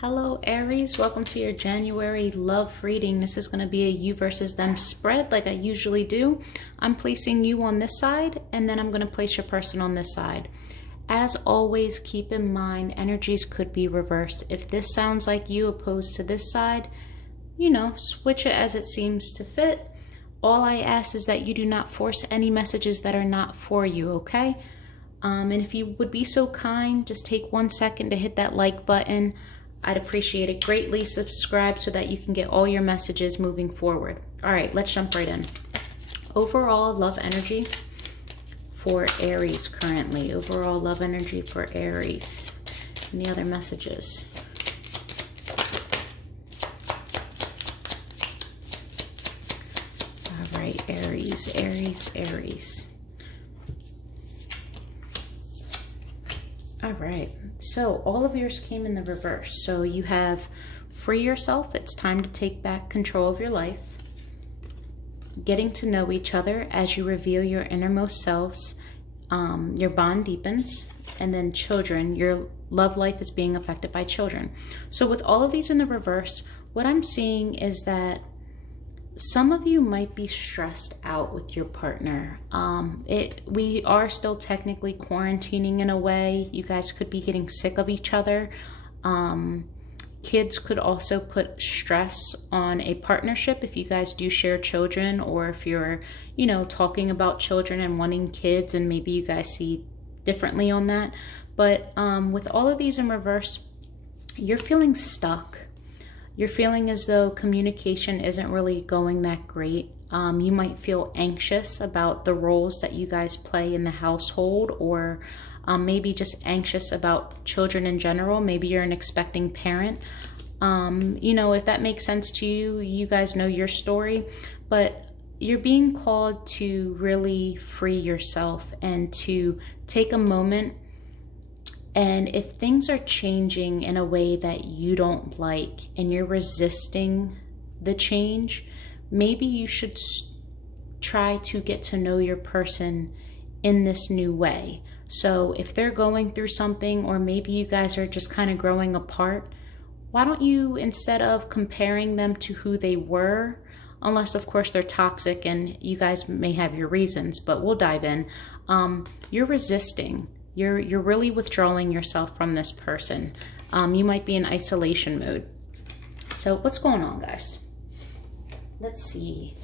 Hello Aries, welcome to your January love reading. This is going to be a you versus them spread like I usually do. I'm placing you on this side and then I'm going to place your person on this side. As always, keep in mind energies could be reversed. If this sounds like you opposed to this side, switch it as it seems to fit. All I ask is that you do not force any messages that are not for you, okay? And if you would be so kind, just take 1 second to hit that like button. I'd appreciate it greatly. Subscribe so that you can get all your messages moving forward. All right, let's jump right in. Overall love energy for Aries currently. Overall love energy for Aries. Any other messages? All right, Aries, Aries, Aries. All right, so all of yours came in the reverse. So you have free yourself. It's time to take back control of your life. Getting to know each other as you reveal your innermost selves. Your bond deepens. And then children, your love life is being affected by children. So with all of these in the reverse, what I'm seeing is that some of you might be stressed out with your partner. We are still technically quarantining in a way. You guys could be getting sick of each other. Kids could also put stress on a partnership if you guys do share children, or if you're, talking about children and wanting kids and maybe you guys see differently on that. But with all of these in reverse, you're feeling stuck. You're feeling as though communication isn't really going that great. You might feel anxious about the roles that you guys play in the household, or maybe just anxious about children in general. Maybe you're an expecting parent. If that makes sense to you, you guys know your story, but you're being called to really free yourself and to take a moment. And if things are changing in a way that you don't like and you're resisting the change, maybe you should try to get to know your person in this new way. So if they're going through something, or maybe you guys are just kind of growing apart, why don't you, instead of comparing them to who they were, unless of course they're toxic and you guys may have your reasons, but we'll dive in. You're resisting. You're really withdrawing yourself from this person. You might be in isolation mode. So what's going on, guys? Let's see.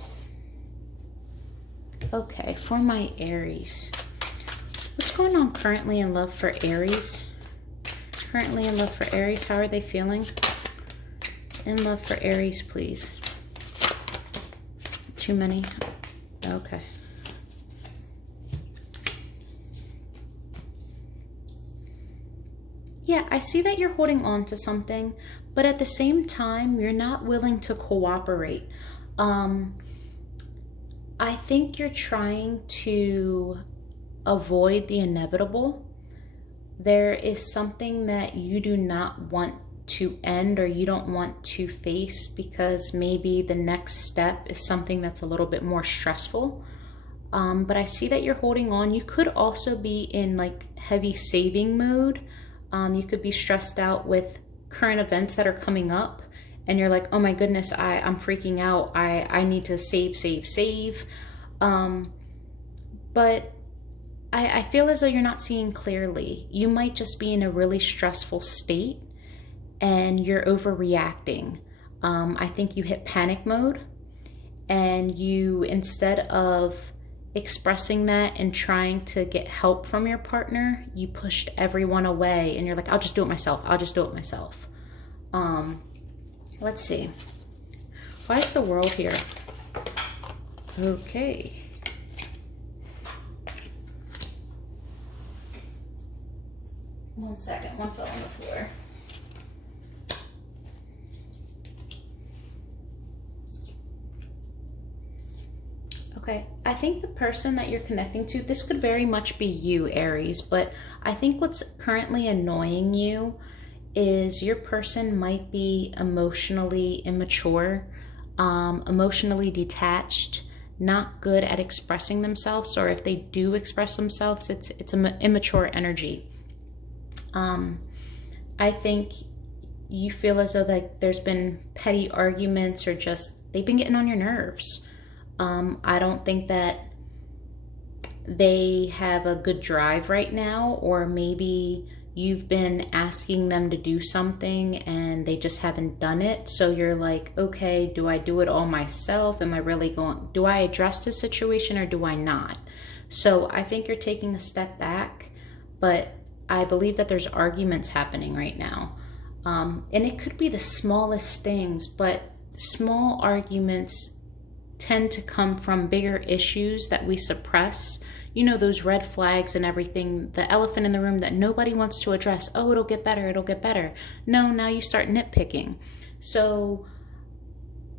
Okay, for my Aries. What's going on currently in love for Aries? Currently in love for Aries, how are they feeling? In love for Aries, please. Too many? Okay. Yeah, I see that you're holding on to something, but at the same time, you're not willing to cooperate. I think you're trying to avoid the inevitable. There is something that you do not want to end, or you don't want to face, because maybe the next step is something that's a little bit more stressful. But I see that you're holding on. You could also be in like heavy saving mode. You could be stressed out with current events that are coming up and you're like, oh my goodness, I'm freaking out. I need to save. But I feel as though you're not seeing clearly. You might just be in a really stressful state and you're overreacting. I think you hit panic mode, and you, instead of expressing that and trying to get help from your partner, you pushed everyone away and you're like, I'll just do it myself. Let's see. Why is the world here? Okay. One second, one fell on the floor. Okay, I think the person that you're connecting to, this could very much be you, Aries, but I think what's currently annoying you is your person might be emotionally immature, emotionally detached, not good at expressing themselves, or if they do express themselves, it's an immature energy. I think you feel as though like there's been petty arguments or just they've been getting on your nerves. I don't think that they have a good drive right now, or maybe you've been asking them to do something and they just haven't done it. So you're like, okay, do I do it all myself? Am I really going, do I address the situation or do I not? So I think you're taking a step back, but I believe that there's arguments happening right now. And it could be the smallest things, but small arguments tend to come from bigger issues that we suppress. You know, those red flags and everything, the elephant in the room that nobody wants to address. Oh, it'll get better, it'll get better. No, now you start nitpicking. So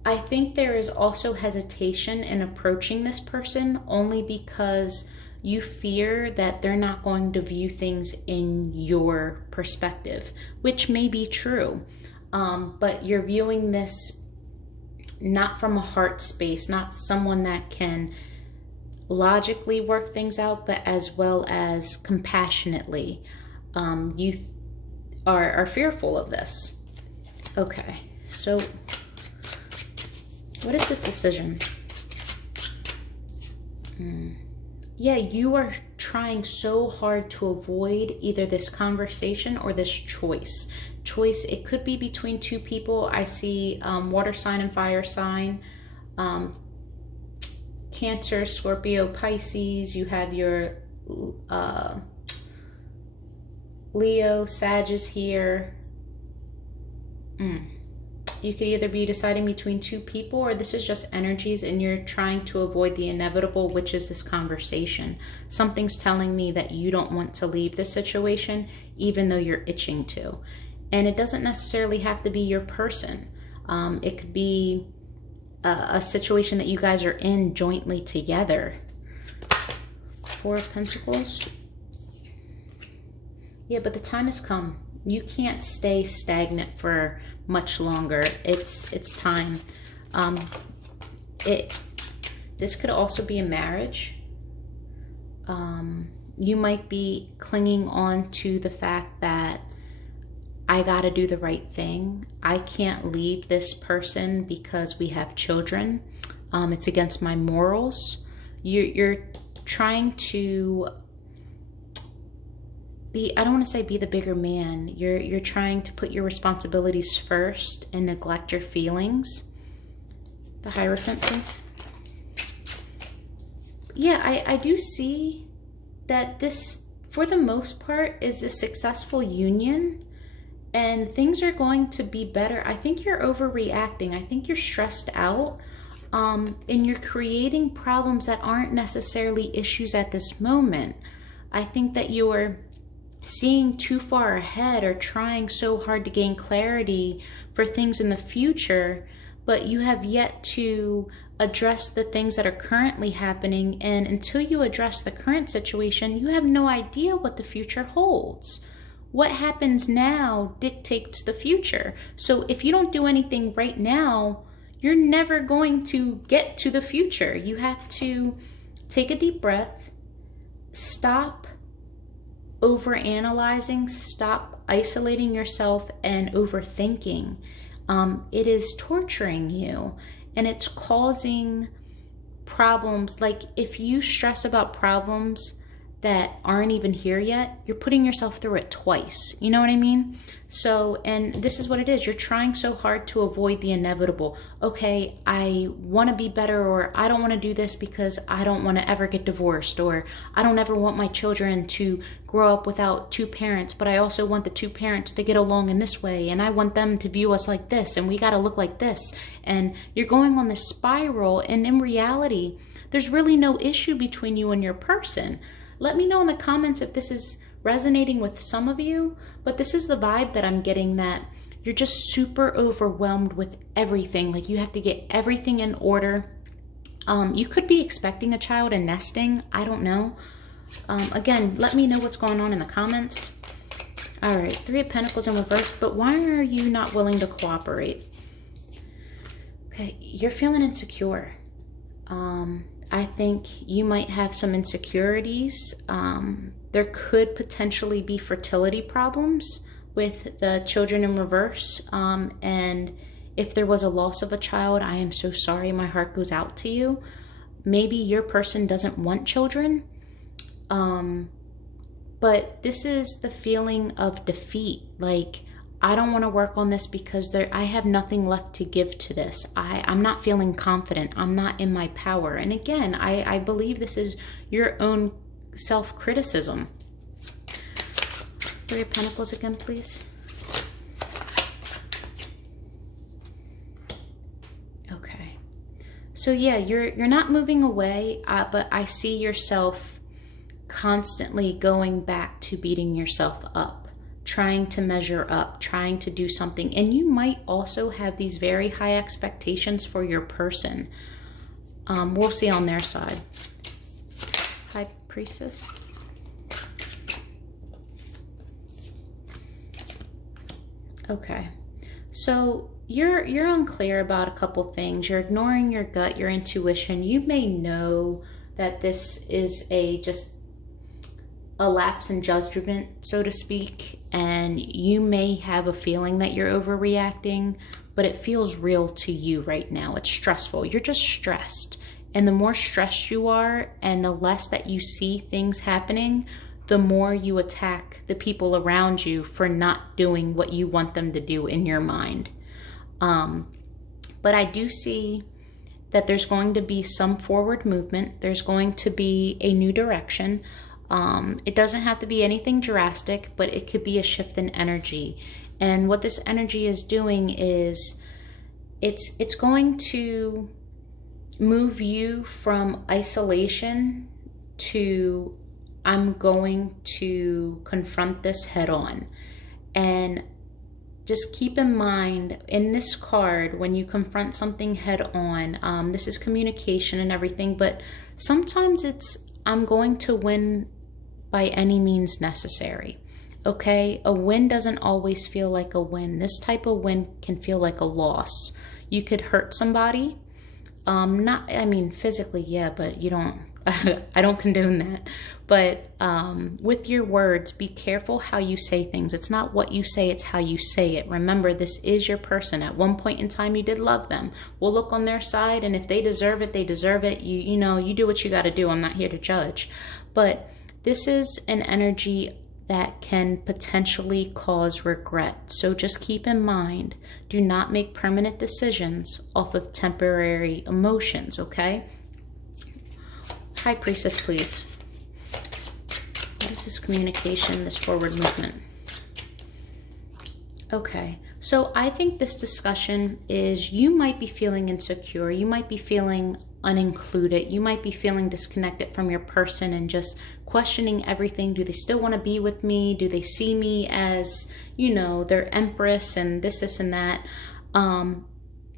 I think there is also hesitation in approaching this person only because you fear that they're not going to view things in your perspective, which may be true. But you're viewing this not from a heart space, not someone that can logically work things out, but as well as compassionately. You are fearful of this. Okay, so what is this decision? Yeah, you are trying so hard to avoid either this conversation or this choice. It could be between two people. I see water sign and fire sign. Cancer, Scorpio, Pisces. You have your Leo, Sagittarius here. You could either be deciding between two people, or this is just energies and you're trying to avoid the inevitable, which is this conversation. Something's telling me that you don't want to leave this situation, even though you're itching to. And it doesn't necessarily have to be your person. It could be a situation that you guys are in jointly together. Four of Pentacles. Yeah, but the time has come. You can't stay stagnant for much longer. It's time. This could also be a marriage. You might be clinging on to the fact that I gotta do the right thing. I can't leave this person because we have children. It's against my morals. You're trying to I don't want to say be the bigger man. You're trying to put your responsibilities first and neglect your feelings. The Hierophant, please. Yeah, I do see that this, for the most part, is a successful union and things are going to be better. I think you're overreacting. I think you're stressed out and you're creating problems that aren't necessarily issues at this moment. I think that you're seeing too far ahead or trying so hard to gain clarity for things in the future, but you have yet to address the things that are currently happening. And until you address the current situation, you have no idea what the future holds. What happens now dictates the future. So if you don't do anything right now, you're never going to get to the future. You have to take a deep breath, stop overanalyzing, stop isolating yourself and overthinking. It is torturing you and it's causing problems. Like if you stress about problems that aren't even here yet, you're putting yourself through it twice. You know what I mean? So, and this is what it is. You're trying so hard to avoid the inevitable. Okay, I want to be better, or I don't want to do this because I don't want to ever get divorced, or I don't ever want my children to grow up without two parents, but I also want the two parents to get along in this way, and I want them to view us like this, and we got to look like this. And you're going on this spiral, and in reality, there's really no issue between you and your person. Let me know in the comments if this is resonating with some of you, but this is the vibe that I'm getting, that you're just super overwhelmed with everything. Like you have to get everything in order. You could be expecting a child and nesting. I don't know. Again, let me know what's going on in the comments. All right, Three of Pentacles in reverse, but why are you not willing to cooperate? Okay, you're feeling insecure. I think you might have some insecurities. There could potentially be fertility problems with the children in reverse. And if there was a loss of a child, I am so sorry. My heart goes out to you. Maybe your person doesn't want children. But this is the feeling of defeat. Like, I don't want to work on this because I have nothing left to give to this. I'm not feeling confident. I'm not in my power. And again, I believe this is your own self-criticism. Three of Pentacles again, please. Okay. So yeah, you're not moving away, but I see yourself constantly going back to beating yourself up, trying to measure up, trying to do something. And you might also have these very high expectations for your person. We'll see on their side. High Priestess. Okay, so you're unclear about a couple things. You're ignoring your gut, your intuition. You may know that this is just a lapse in judgment, so to speak, and you may have a feeling that you're overreacting, but it feels real to you right now. It's stressful. You're just stressed. And the more stressed you are and the less that you see things happening, the more you attack the people around you for not doing what you want them to do in your mind. But I do see that there's going to be some forward movement. There's going to be a new direction. It doesn't have to be anything drastic, but it could be a shift in energy. And what this energy is doing is it's going to move you from isolation to I'm going to confront this head on. And just keep in mind, in this card, when you confront something head on, this is communication and everything, but sometimes it's I'm going to win by any means necessary. Okay? A win doesn't always feel like a win. This type of win can feel like a loss. You could hurt somebody. I mean, physically, yeah, but you don't, I don't condone that. But with your words, be careful how you say things. It's not what you say, it's how you say it. Remember, this is your person. At one point in time, you did love them. We'll look on their side, and if they deserve it, they deserve it. You know, you do what you got to do. I'm not here to judge. But this is an energy that can potentially cause regret. So just keep in mind, do not make permanent decisions off of temporary emotions, okay? High Priestess, please. What is this communication, this forward movement? Okay, so I think this discussion is you might be feeling insecure. You might be feeling unincluded. You might be feeling disconnected from your person and just questioning everything. Do they still want to be with me? Do they see me as, you know, their empress and this and that?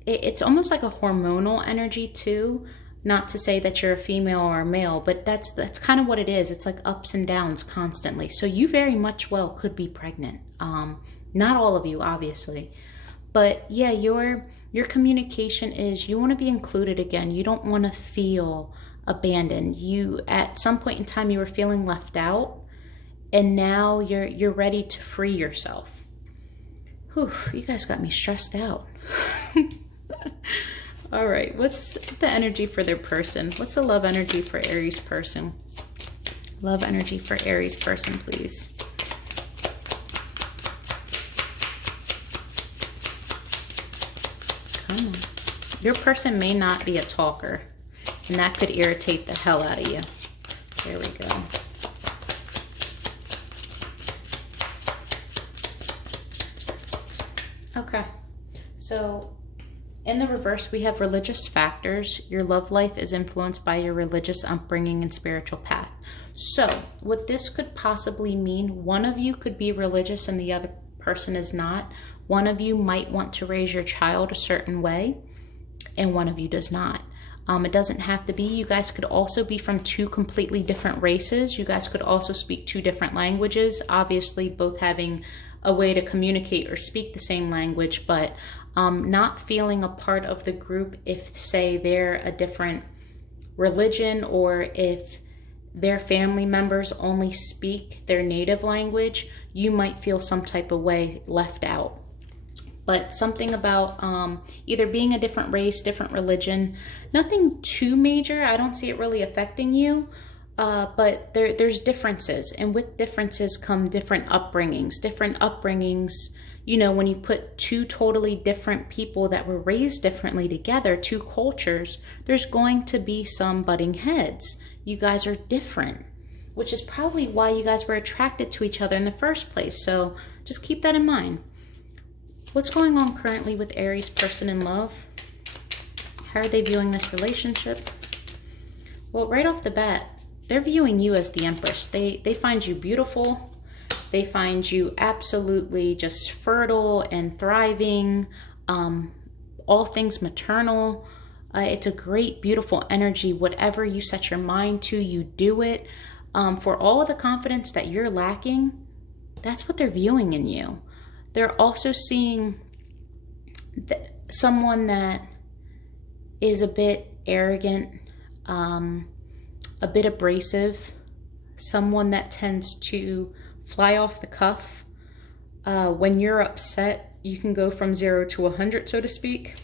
It's almost like a hormonal energy too. Not to say that you're a female or a male, but that's kind of what it is. It's like ups and downs constantly. So you very much well could be pregnant. Not all of you, obviously. But yeah, your communication is you want to be included again. You don't want to feel abandoned. You, at some point in time, you were feeling left out, and now you're ready to free yourself. Whew, you guys got me stressed out. All right, what's the energy for their person? What's the love energy for Aries person? Love energy for Aries person, please. Come on. Your person may not be a talker, and that could irritate the hell out of you. There we go. Okay, so in the reverse, we have religious factors. Your love life is influenced by your religious upbringing and spiritual path. So what this could possibly mean, one of you could be religious and the other person is not. One of you might want to raise your child a certain way, and one of you does not. It doesn't have to be. You guys could also be from two completely different races. You guys could also speak two different languages, obviously both having a way to communicate or speak the same language, but not feeling a part of the group if, say, they're a different religion, or if their family members only speak their native language, you might feel some type of way left out. But something about either being a different race, different religion, nothing too major. I don't see it really affecting you, but there's differences. And with differences come different upbringings. Different upbringings, you know, when you put two totally different people that were raised differently together, two cultures, there's going to be some butting heads. You guys are different, which is probably why you guys were attracted to each other in the first place. So just keep that in mind. What's going on currently with Aries person in love? How are they viewing this relationship? Well, right off the bat, they're viewing you as the Empress. They find you beautiful. They find you absolutely just fertile and thriving. All things maternal. It's a great, beautiful energy. Whatever you set your mind to, you do it. For all of the confidence that you're lacking, that's what they're viewing in you. They're also seeing someone that is a bit arrogant, a bit abrasive, someone that tends to fly off the cuff. When you're upset, you can go from 0 to 100, so to speak.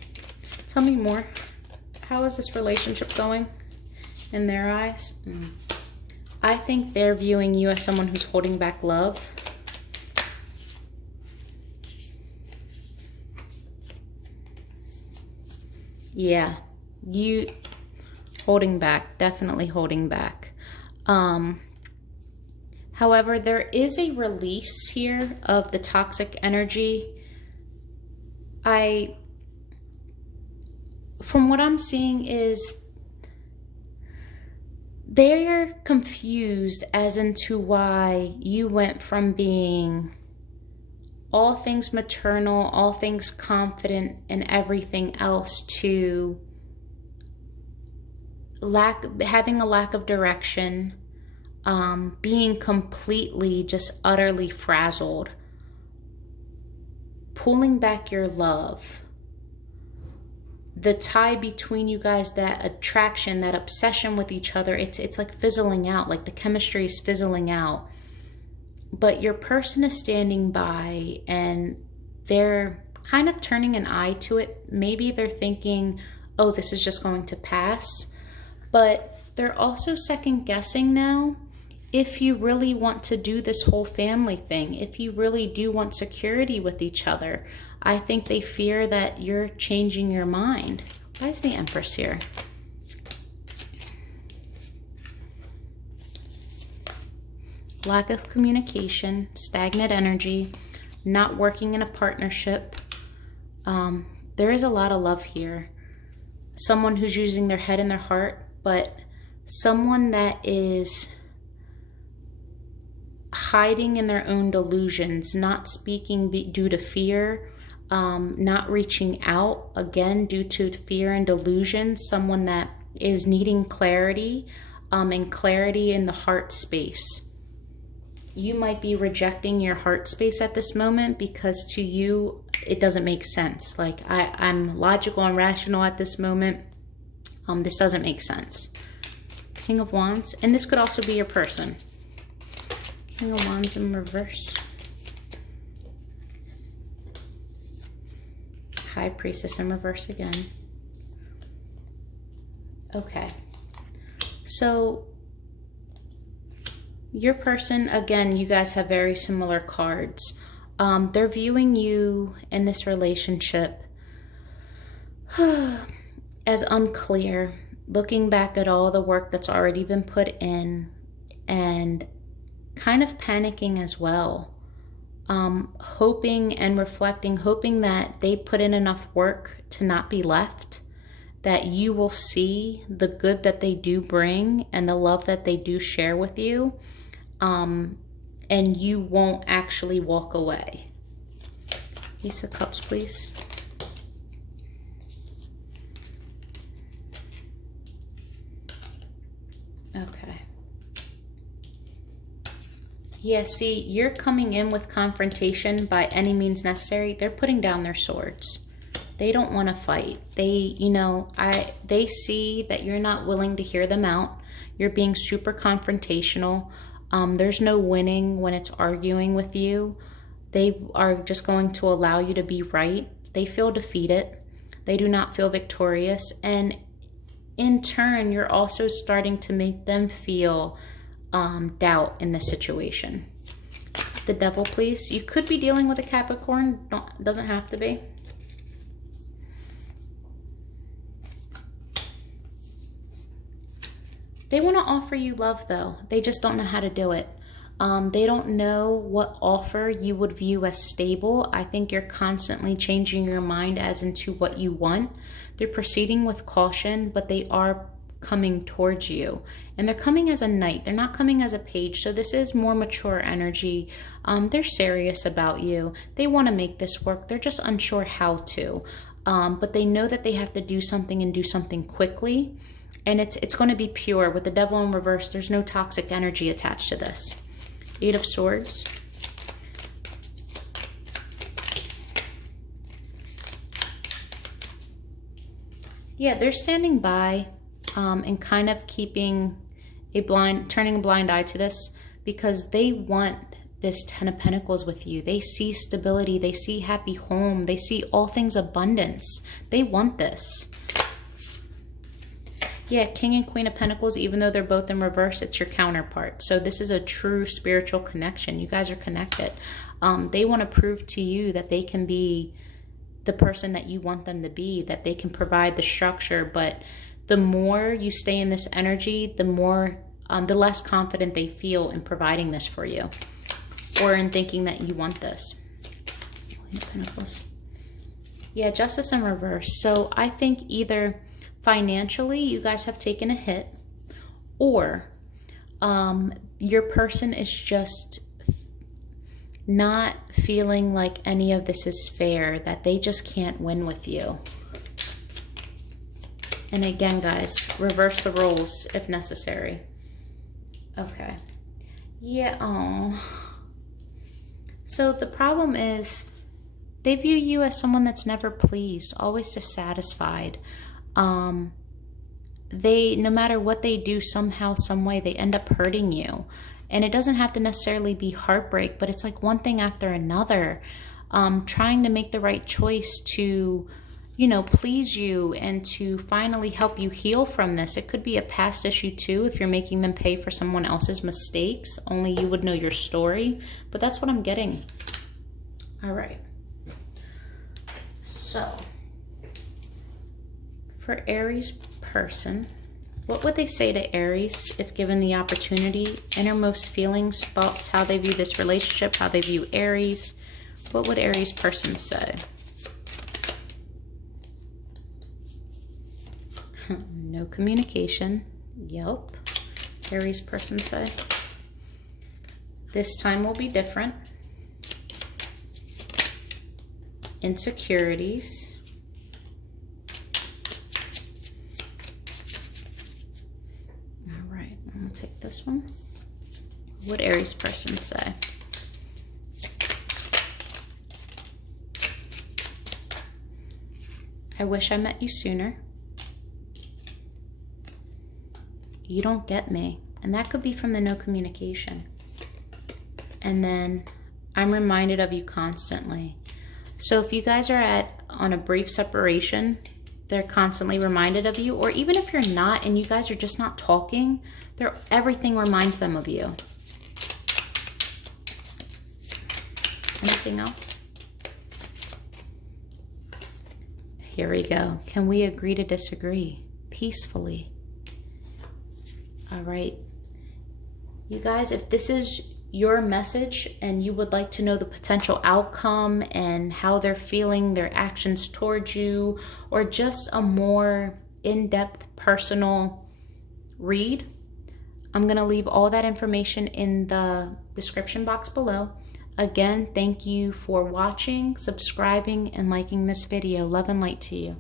Tell me more. How is this relationship going in their eyes? I think they're viewing you as someone who's holding back love. Yeah, you holding back, definitely holding back. However, there is a release here of the toxic energy. From what I'm seeing is they're confused as into why you went from being all things maternal, all things confident, and everything else to having a lack of direction, being completely, just utterly frazzled, pulling back your love. The tie between you guys, that attraction, that obsession with each other, it's like fizzling out, like the chemistry is fizzling out. But your person is standing by and they're kind of turning an eye to it. Maybe they're thinking, oh, this is just going to pass. But they're also second guessing now if you really want to do this whole family thing, if you really do want security with each other. I think they fear that you're changing your mind. Why is the Empress here? Lack of communication, stagnant energy, not working in a partnership. There is a lot of love here. Someone who's using their head and their heart, but someone that is hiding in their own delusions, not speaking due to fear, not reaching out, again, due to fear and delusion. Someone that is needing clarity, and clarity in the heart space. You might be rejecting your heart space at this moment because to you, it doesn't make sense. Like, I'm logical and rational at this moment. This doesn't make sense. King of Wands. And this could also be your person. King of Wands in reverse. High Priestess in reverse again. Okay. So your person, again, you guys have very similar cards. They're viewing you in this relationship as unclear, looking back at all the work that's already been put in and kind of panicking as well. Hoping and reflecting, hoping that they put in enough work to not be left, that you will see the good that they do bring and the love that they do share with you. And you won't actually walk away. Ace of Cups, please. Okay. Yeah, see, you're coming in with confrontation by any means necessary. They're putting down their swords. They don't want to fight. They see that you're not willing to hear them out. You're being super confrontational. There's no winning when it's arguing with you. They are just going to allow you to be right. They feel defeated. They do not feel victorious. And in turn, you're also starting to make them feel doubt in this situation. The Devil, please. You could be dealing with a Capricorn. Doesn't have to be. They want to offer you love, though. They just don't know how to do it. They don't know what offer you would view as stable. I think you're constantly changing your mind as into what you want. They're proceeding with caution, but they are coming towards you. And they're coming as a knight. They're not coming as a page. So this is more mature energy. They're serious about you. They want to make this work. They're just unsure how to. But they know that they have to do something and do something quickly. And it's going to be pure. With the Devil in reverse, there's no toxic energy attached to this. 8 of Swords. Yeah, they're standing by and kind of keeping turning a blind eye to this, because they want this 10 of Pentacles with you. They see stability. They see happy home. They see all things abundance. They want this. Yeah, King and Queen of Pentacles, even though they're both in reverse, it's your counterpart. So this is a true spiritual connection. You guys are connected. They want to prove to you that they can be the person that you want them to be, that they can provide the structure. But the more you stay in this energy, the less confident they feel in providing this for you, or in thinking that you want this. Queen of Pentacles. Yeah, Justice in reverse. So I think either financially, you guys have taken a hit, or your person is just not feeling like any of this is fair, that they just can't win with you. And again, guys, reverse the roles if necessary. Okay. Yeah, so the problem is they view you as someone that's never pleased, always dissatisfied. No matter what they do, somehow, some way, they end up hurting you. And it doesn't have to necessarily be heartbreak, but it's like one thing after another. Trying to make the right choice to, please you and to finally help you heal from this. It could be a past issue too, if you're making them pay for someone else's mistakes. Only you would know your story. But that's what I'm getting. All right. So for Aries person, what would they say to Aries if given the opportunity? Innermost feelings, thoughts, how they view this relationship, how they view Aries. What would Aries person say? No communication. Yep. Aries person say. This time will be different. Insecurities. Take this one. What Aries person say? I wish I met you sooner. You don't get me. And that could be from the no communication. And then I'm reminded of you constantly. So if you guys are on a brief separation, they're constantly reminded of you. Or even if you're not and you guys are just not talking, everything reminds them of you. Anything else? Here we go. Can we agree to disagree peacefully? All right. You guys, if this is your message and you would like to know the potential outcome and how they're feeling, their actions towards you, or just a more in-depth personal read, I'm going to leave all that information in the description box below. Again, thank you for watching, subscribing, and liking this video. Love and light to you.